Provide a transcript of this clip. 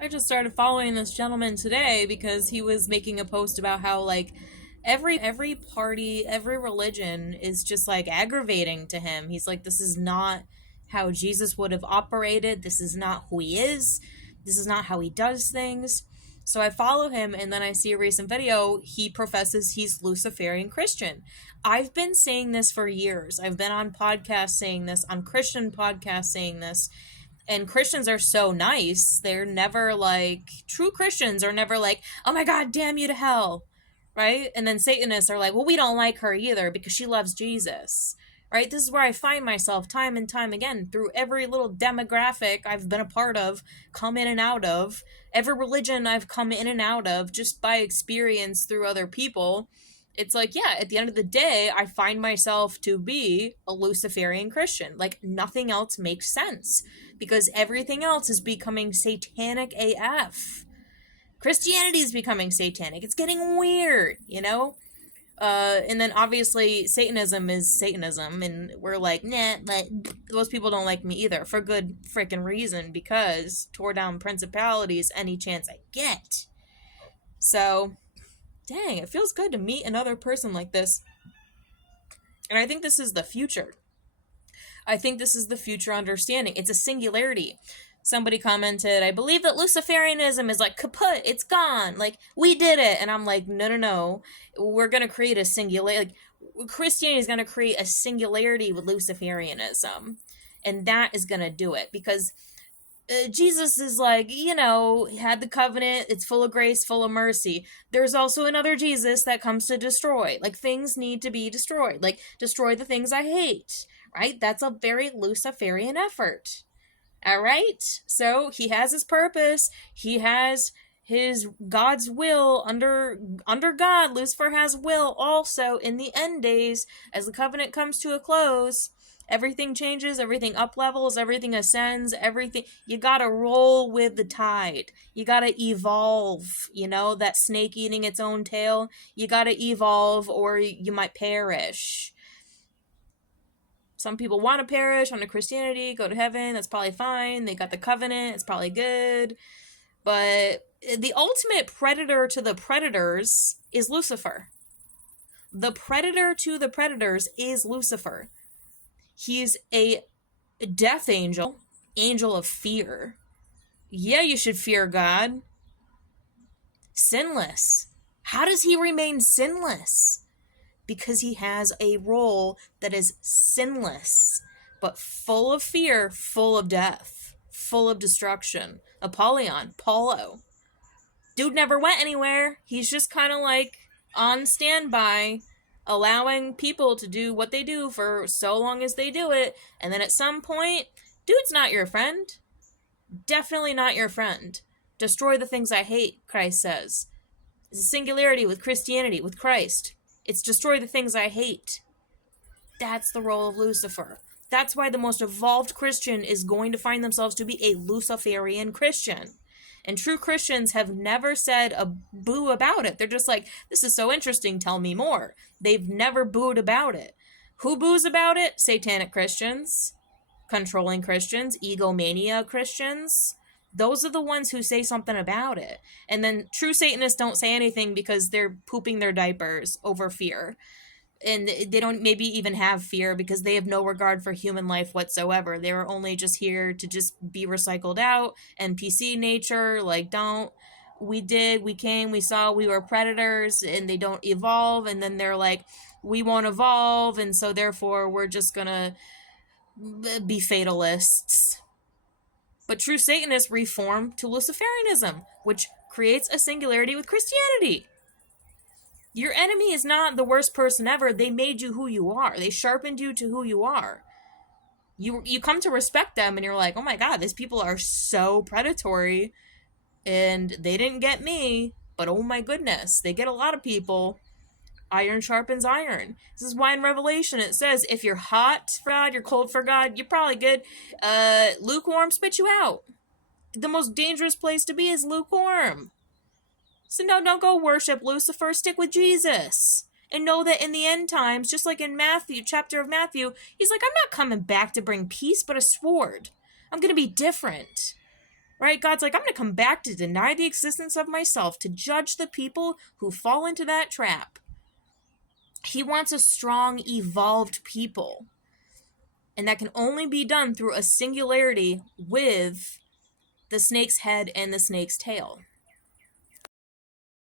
I just started following this gentleman today because he was making a post about how, like, every party, every religion is just, like, aggravating to him. He's like, this is not how Jesus would have operated. This is not who he is. This is not how he does things. So I follow him, and then I see a recent video. He professes he's Luciferian Christian. I've been saying this for years. I've been on podcasts saying this, on Christian podcasts saying this. And Christians are so nice. They're never like, true Christians are never like, oh my God, damn you to hell. Right? And then Satanists are like, well, we don't like her either because she loves Jesus. Right? This is where I find myself time and time again through every little demographic I've been a part of, come in and out of, every religion I've come in and out of just by experience through other people. It's like, yeah, at the end of the day, I find myself to be a Luciferian Christian. Like, nothing else makes sense because everything else is becoming satanic AF. Christianity is becoming satanic. It's getting weird, you know? And then obviously Satanism is Satanism, and we're like, nah, but those people don't like me either, for good freaking reason, because tore down principalities any chance I get. So, dang, it feels good to meet another person like this. And I think this is the future. I think this is the future understanding. It's a singularity. Somebody commented, I believe that Luciferianism is like kaput, it's gone. Like, we did it. And I'm like, no. We're going to create a singularity. Like, Christianity is going to create a singularity with Luciferianism. And that is going to do it. Because Jesus is like, you know, had the covenant, it's full of grace, full of mercy. There's also another Jesus that comes to destroy. Like, things need to be destroyed. Like, destroy the things I hate. Right? That's a very Luciferian effort. All right? So he has his purpose. He has his God's will under God. Lucifer has will also in the end days as the covenant comes to a close. Everything changes, everything up levels, everything ascends, everything. You gotta roll with the tide. You gotta evolve, you know, that snake eating its own tail. You gotta evolve or you might perish. Some people want to perish under Christianity, go to heaven, that's probably fine. They got the covenant, it's probably good. But the ultimate predator to the predators is Lucifer. The predator to the predators is Lucifer. He's a death angel, angel of fear. Yeah, you should fear God. Sinless. How does he remain sinless? Because he has a role that is sinless, but full of fear, full of death, full of destruction. Apollyon, Paulo. Dude never went anywhere. He's just kind of like on standby, allowing people to do what they do for so long as they do it. And then at some point, dude's not your friend. Definitely not your friend. Destroy the things I hate, Christ says. It's a singularity with Christianity, with Christ. It's destroy the things I hate. That's the role of Lucifer. That's why the most evolved Christian is going to find themselves to be a Luciferian Christian. And true Christians have never said a boo about it. They're just like, this is so interesting, tell me more. They've never booed about it. Who boos about it? Satanic Christians, controlling Christians, egomania Christians. Those are the ones who say something about it. And then true Satanists don't say anything because they're pooping their diapers over fear. And they don't maybe even have fear because they have no regard for human life whatsoever. They were only just here to just be recycled out. NPC nature, like, we came, we saw, we were predators, and they don't evolve. And then they're like, we won't evolve, and so therefore we're just gonna be fatalists. But true Satanists reform to Luciferianism, which creates a singularity with Christianity. Your enemy is not the worst person ever. They made you who you are. They sharpened you to who you are. You come to respect them and you're like, oh my God, these people are so predatory and they didn't get me, but oh my goodness, they get a lot of people. Iron sharpens iron. This is why in Revelation it says, if you're hot for God, you're cold for God, you're probably good. Lukewarm spit you out. The most dangerous place to be is lukewarm. So no, don't go worship Lucifer. Stick with Jesus. And know that in the end times, just like in Matthew, chapter of Matthew, he's like, I'm not coming back to bring peace, but a sword. I'm going to be different. Right? God's like, I'm going to come back to deny the existence of myself, to judge the people who fall into that trap. He wants a strong, evolved people. And that can only be done through a singularity with the snake's head and the snake's tail.